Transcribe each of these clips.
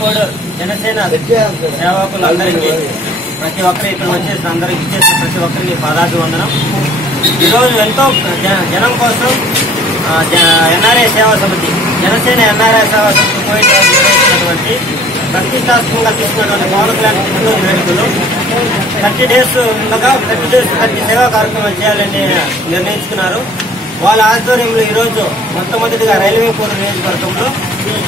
Code Janasena సేవకులందరికీ ప్రతి ఒక్కరు ఇక్కడ వచ్చేసిన అందరికి ఇచ్చేసిన ప్రతి ఒక్కరికి పాదాభివందనం. ఈరోజు ఎంతో జనం కోసం ఎన్ఆర్ఐ సేవా సమితి జనసేన ఎన్ఆర్ఐ సేవా సమితి కోవిడ్ నిర్వహించినటువంటి ప్రతిష్టాత్మకంగా తీసుకున్నటువంటి పవన్ కళ్యాణ్ పుట్టినరోజు వేడుకలు 30 days ఉండగా 30 days 30 సేవా కార్యక్రమాలు చేయాలని నిర్ణయించుకున్నారు. వాళ్ళ ఆధ్వర్యంలో ఈరోజు మొట్టమొదటిగా రైల్వే కోర్ నియోజకవర్గంలో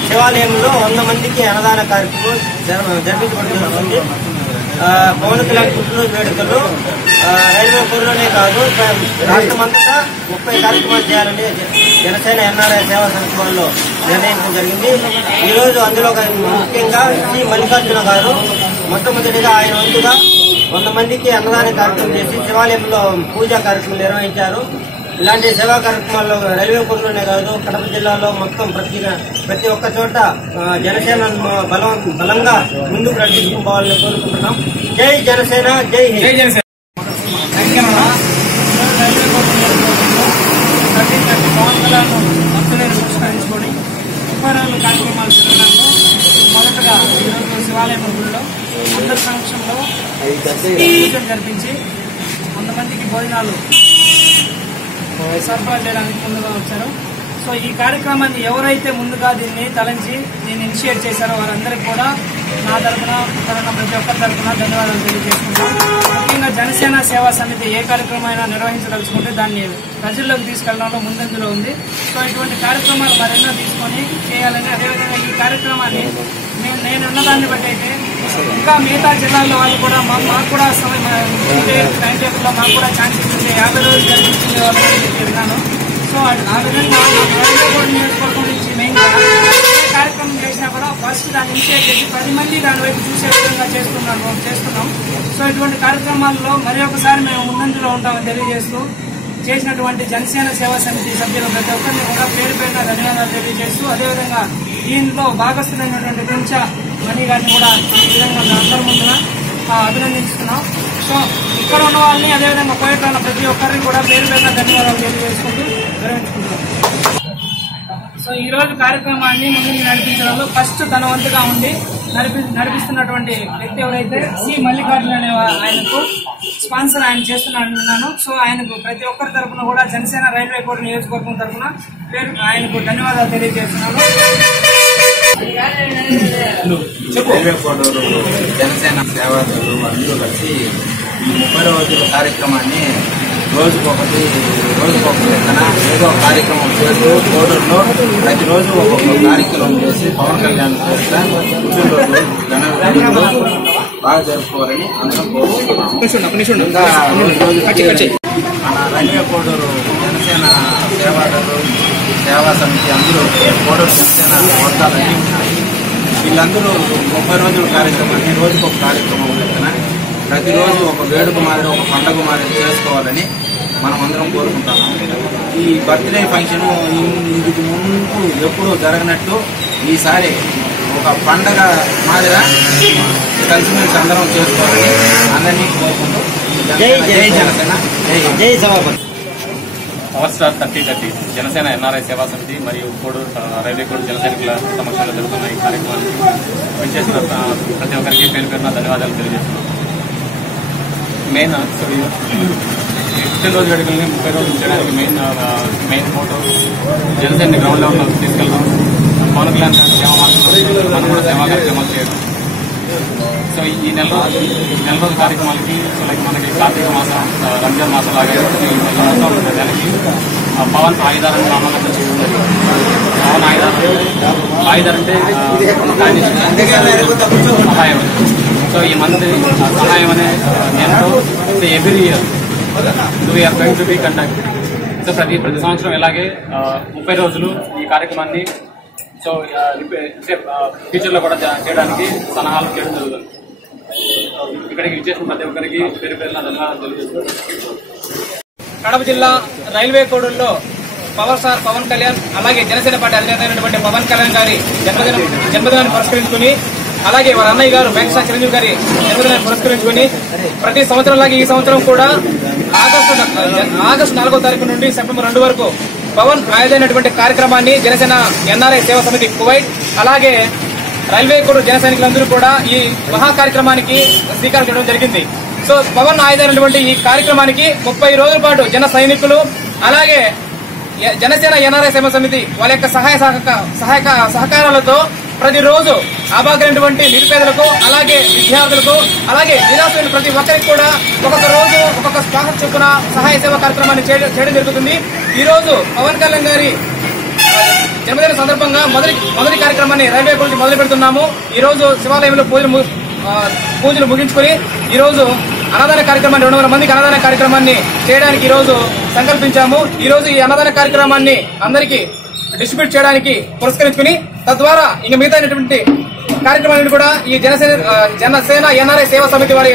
శివాలయంలో 100 మందికి అన్నదాన కార్యక్రమం జరిపించబడుతుంది. పవన్ కళ్యాణ్ పుట్టినరోజు వేడుకలు రైల్వే కోర్లోనే కాదు రాష్ట్రమంతటా 30 కార్యక్రమాలు చేయాలని జనసేన ఎన్ఆర్ఐ సేవా సమితి వాళ్ళు నిర్ణయించడం జరిగింది. ఈరోజు అందులో ముఖ్యంగా శ్రీ మల్లికార్జున గారు మొట్టమొదటిగా ఆయన వంతుగా 100 మందికి అన్నదాన కార్యక్రమం చేసి శివాలయంలో పూజా కార్యక్రమం నిర్వహించారు. ఇలాంటి సేవా కార్యక్రమాల్లో రైల్వే కోర్టులోనే కాదు కడప జిల్లాలో మొత్తం ప్రతి ఒక్క చోట జనసేన బలంగా ముందుకు నడిపించుకోవాలని కోరుకుంటున్నాం. జై జనసేన, జై హింద్. పురస్కరించుకొని ఉపహారాలు కార్యక్రమాలు జరగడంలో మొదటగా ఈరోజు శివాలయం గుడిలో అందరి సమక్షంలో పూజలు జరిపించి 100 మందికి భోజనాలు సరఫరా చేయడానికి ముందుగా వచ్చారు. సో ఈ కార్యక్రమాన్ని ఎవరైతే ముందుగా దీన్ని తలంచి దీన్ని ఇనిషియేట్ చేశారో వారందరికీ కూడా నా తరఫున ప్రతి ఒక్కరి తరఫున ధన్యవాదాలు తెలియజేసుకుంటాం. ముఖ్యంగా జనసేన సేవా సమితి ఏ కార్యక్రమమైనా నిర్వహించదలుచుకుంటే దాన్ని ప్రజల్లోకి తీసుకెళ్లడంలో ముందంజలో ఉంది. సో ఇటువంటి కార్యక్రమాలు మరెన్నో తీసుకొని చేయాలని, అదేవిధంగా ఈ కార్యక్రమాన్ని నేను ఉన్నదాన్ని బట్టి అయితే ఇంకా మిగతా జిల్లాల్లో వాళ్ళు కూడా మాకు కూడా టైం టేబుల్లో మాకు కూడా ఛాన్సెస్ ఉంది, 50 రోజులు జరిపించుకునే వాళ్ళని చెప్పినాను. సో ఆ విధంగా నియోజకవర్గం నుంచి మెయిన్గా ఏ కార్యక్రమం చేసినా కూడా ఫస్ట్ దాన్ని ఇనిషియేట్ చేసి 10 మంది దాని వైపు చూసే విధంగా చేస్తున్నాం. సో ఇటువంటి కార్యక్రమాల్లో మరి ఒకసారి మేము ముందంజలో ఉంటామని తెలియజేస్తూ చేసినటువంటి జనసేన సేవా సమితి సభ్యులు ప్రతి ఒక్కరిని కూడా పేరు పేరున ధన్యవాదాలు తెలియజేస్తూ, అదేవిధంగా దీనిలో భాగస్థులైనటువంటి కొంచె మనీ గారిని కూడా ఈ విధంగా అందరి ముందున అభినందిస్తున్నాం. సో ఇక్కడ ఉన్న వాళ్ళని అదేవిధంగా కోయట్లో ఉన్న ప్రతి ఒక్కరిని కూడా పేరు పేరున ధన్యవాదాలు తెలియజేసుకుంటూ విరమించుకుంటున్నాం. సో ఈ రోజు కార్యక్రమాన్ని ముందుకు నడిపించడంలో ఫస్ట్ తన వంతుగా ఉండి నడిపిస్తున్నటువంటి వ్యక్తి ఎవరైతే సి మల్లికార్జున అనే ఆయనకు స్పాన్సర్ ఆయన చేస్తున్నాను. సో ఆయనకు ప్రతి ఒక్కరి తరఫున కూడా జనసేన రైల్వే కోర్టు నియోజకవర్గం తరఫున ఆయనకు ధన్యవాదాలు తెలియజేస్తున్నాను. రైల్వే కోర్టు జనసేన సేవకులు అందరూ కలిసి 30 రోజుల కార్యక్రమాన్ని రోజుకొకటి లెక్కన ఏదో కార్యక్రమం చేస్తూ కోడూరులో ప్రతిరోజు ఒక్కొక్క కార్యక్రమం చేసి పవన్ కళ్యాణ్ పుట్టినరోజు జనవరి బాగా జరుపుకోవాలని అందరం కోరుకుంటున్నాము. ఇంకా మన రైల్వే కోడూరు జనసేన సేవా సమితి అందరూ కోడూరు జనసేన వర్గాలన్నీ ఉన్నాయి. వీళ్ళందరూ 30 రోజుల కార్యక్రమాన్ని రోజుకొక కార్యక్రమం లెక్కన ప్రతిరోజు ఒక వేడుక మాదిరి ఒక పండుగ మాదిరి చేసుకోవాలని మనం అందరం కోరుకుంటున్నాం. ఈ బర్త్డే ఫంక్షన్ ఇది ముందు ఎప్పుడూ జరగనట్టు ఈసారి ఒక పండగ మాదిరిగా కలిసిమెలిసి అందరం చేసుకోవాలని అందరినీ కోరుకుంటూ జై జనసేన, జై సభాపతి. పవర్ స్టార్ 3030 జనసేన ఎన్ఆర్ఐ సేవా సమితి మరియు కోడూరు రైల్వే కోర్టు జనసైనికుల సమక్షంలో జరుగుతున్న ఈ కార్యక్రమానికి విచ్చేసిన ప్రతి ఒక్కరికి పేరు పేరున ధన్యవాదాలు తెలియజేస్తున్నాం. పుట్టినరోజు వేడుకల్ని 30 రోజులు చేయడానికి మెయిన్ మోటో జనసేన గ్రౌండ్ లెవెల్లో తీసుకెళ్తాం. పవన్ కళ్యాణ్ సేవా మార్గంలో మనం కూడా సేవా కార్యక్రమాలు చేయడం. సో ఈ నెల రోజుల కార్యక్రమాలకి మనకి కార్తీక మాసం రంజాన్ మాసం లాగా దానికి పవన్ ఆయుధాలను నామకరణం చేయడం జరిగింది. పవన్ ఆయుధాలు అంటే సహాయం. సో ఈ మంత్ సహాయం అనే నేనతో every year we're going to be conduct. So ప్రతి సంవత్సరం ఇలాగే 30 రోజులు ఈ కార్యక్రమాన్ని సో ఫ్యూచర్లో కూడా చేయడానికి సలహాలు చేయడం జరుగుతుంది. ఇక్కడికి విచ్చేసిన ప్రతి ఒక్కరికి పేరు పేరున ధన్యవాదాలు తెలియజేస్తున్నాను. కడప జిల్లా రైల్వే కోడూరులో పవర్ స్టార్ పవన్ కళ్యాణ్ అలాగే జనసేన పార్టీ అధినేత అయినటువంటి పవన్ కళ్యాణ్ గారి జన్మదినాన్ని పురస్కరించుకుని, అలాగే వారి అన్నయ్య గారు వెంకటేశ్వర చిరంజీవి గారి జన్మదినాన్ని పురస్కరించుకుని ప్రతి సంవత్సరం లాగే ఈ సంవత్సరం కూడా ఆగస్టు 4వ తారీఖు నుండి సెప్టెంబర్ 2 వరకు పవన్ ఆయుధైనటువంటి కార్యక్రమాన్ని జనసేన ఎన్ఆర్ఐ సేవా సమితి కువైట్ అలాగే రైల్వే కోర్ జన సైనికులందరూ కూడా ఈ మహా కార్యక్రమానికి శ్రీకారం చుట్టడం జరిగింది. సో పవన్ ఆయుధమైనటువంటి ఈ కార్యక్రమానికి 30 రోజుల పాటు జన సైనికులు అలాగే జనసేన ఎన్ఆర్ఐ సేవా సమితి వాళ్ళ యొక్క సహకారాలతో ప్రతిరోజు అభాగ్రైనటువంటి నిరుపేదలకు అలాగే విద్యార్థులకు అలాగే నిరాశమైన ప్రతి ఒక్కరికి కూడా ఒక్కొక్క రోజు ఒక్కొక్క స్పాన్సర్ చొప్పున సహాయ సేవా కార్యక్రమాన్ని చేయడం జరుగుతుంది. ఈ రోజు పవన్ కళ్యాణ్ గారి జన్మదిన సందర్భంగా మొదటి కార్యక్రమాన్ని రైల్వే గురించి మొదలు పెడుతున్నాము. ఈ రోజు శివాలయంలో పూజలు ముగించుకుని ఈ రోజు అన్నదాన కార్యక్రమాన్ని 200 మందికి అన్నదాన కార్యక్రమాన్ని చేయడానికి ఈ రోజు సంకల్పించాము. ఈ రోజు ఈ అన్నదాన కార్యక్రమాన్ని అందరికీ డిస్ట్రిబ్యూట్ చేయడానికి పురస్కరించుకుని తద్వారా ఇంకా మిగతాటువంటి కార్యక్రమాలను కూడా ఈ జనసేన ఎన్ఆర్ఐ సేవా సమితి వారి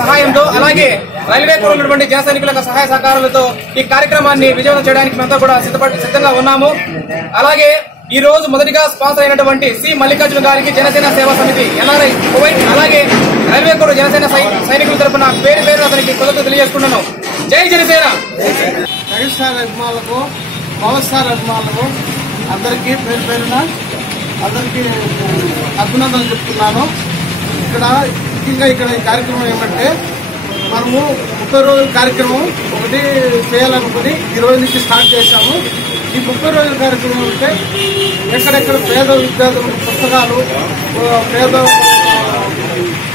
సహాయంతో అలాగే రైల్వే కోర్ ఉన్నటువంటి జన సైనికుల సహాయ సహకారాలతో ఈ కార్యక్రమాన్ని విజయవంతం చేయడానికి మేమంతా కూడా సిద్ధంగా ఉన్నాము. అలాగే ఈ రోజు మొదటిగా స్పాన్సర్ అయినటువంటి సి మల్లికార్జున గారికి జనసేన సేవా సమితి ఎన్ఆర్ఐ కువైట్ అలాగే రైల్వే కోర్ జనసేన సైనికుల తరఫున పేరు అతనికి కృతజ్ఞతలు తెలియజేసుకున్నాను. జై జనసేన. మెగాస్టార్ అభిమానులకు పవర్ స్టార్ అభిమానులకు అందరికీ పేరున అందరికీ అభినందనలు చెప్తున్నాను. ముఖ్యంగా ఇక్కడ ఈ కార్యక్రమం ఏమంటే మనము 30 రోజుల కార్యక్రమం ఒకటి చేయాలనుకుని ఈ రోజు నుంచి స్టార్ట్ చేశాము. ఈ 30 రోజుల కార్యక్రమం అంటే ఎక్కడెక్కడ పేద విద్యార్థులకు పుస్తకాలు, పేద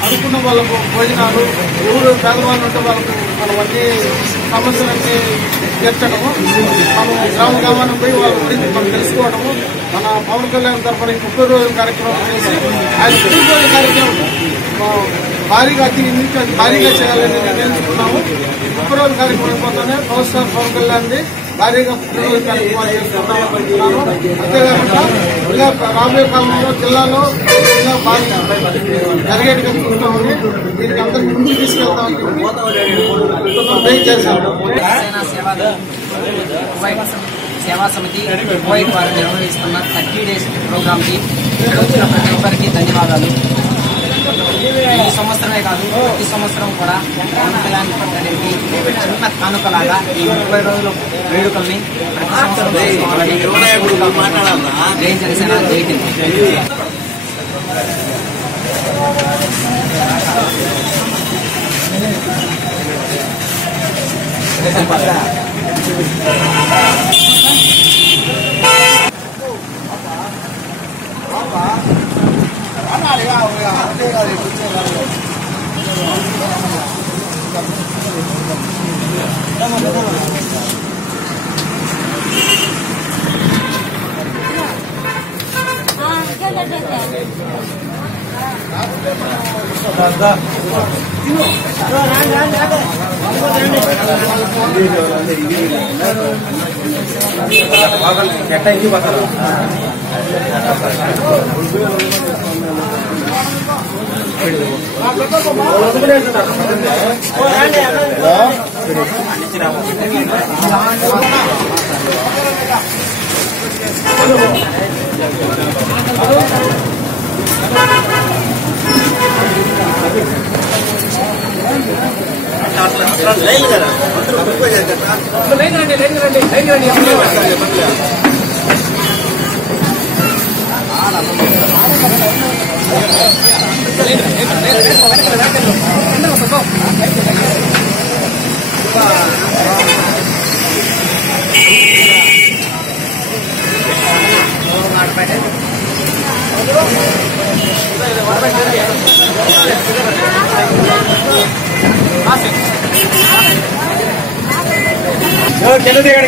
అనుకున్న వాళ్ళకు భోజనాలు, ఎవరు పేదవాళ్ళు ఉంటే వాళ్ళకు మనం అన్ని సమస్యలన్నీ తీర్చడము, మనం గ్రామానికి పోయి వాళ్ళ గురించి మనం తెలుసుకోవడము, మన పవన్ కళ్యాణ్ తరఫున 30 రోజుల కార్యక్రమం చేసి ఆయన 30 రోజుల కార్యక్రమం భారీగా భారీగా చేయాలని నిర్ణయించుకున్నాము. 30 రోజుల కార్యక్రమం అయిపోతానే పవర్ స్టార్ పవన్ కళ్యాణ్ భారీగా 30 రోజుల కార్యక్రమాలు చేసుకుంటామనుకుంటున్నాము. అంతేకాకుండా ఇలా రాబోయే కాలంలో జిల్లాలో ఇంకా బాగా జరిగేట్టుగా చూస్తామని దీనికి అందరికీ ముందుకు తీసుకెళ్తామని చేశాము. సేవా సమితి కువైట్ వారు నిర్వహిస్తున్న 30 డేస్ ప్రోగ్రామ్ కి ఇక్కడ వచ్చిన ప్రతి ఒక్కరికి ధన్యవాదాలు. ఈ సంవత్సరమే కాదు ప్రతి సంవత్సరం కూడా పవన్ కళ్యాణ్ గారికి చిన్న కానుకలాగా ఈ 30 రోజుల వేడుకల్ని ప్రతి సంవత్సరం చేసుకోవాలని జై జనసేన జై హింద్.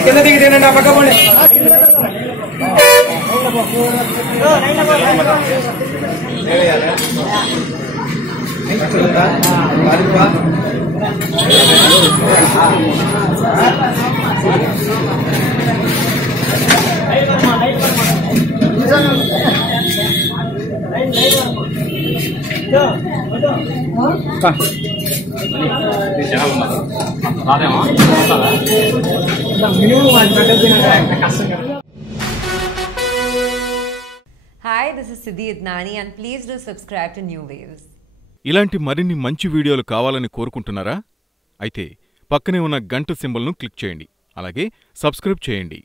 కింద దిగి తినండి ఆ పక్క పోండి. Hi, this is Siddhi Idnani and please do subscribe to New Waves. ఇలాంటి మరిన్ని మంచి వీడియోలు కావాలని కోరుకుంటున్నారా? అయితే పక్కనే ఉన్న గంట సింబల్ను క్లిక్ చేయండి. అలాగే సబ్స్క్రైబ్ చేయండి.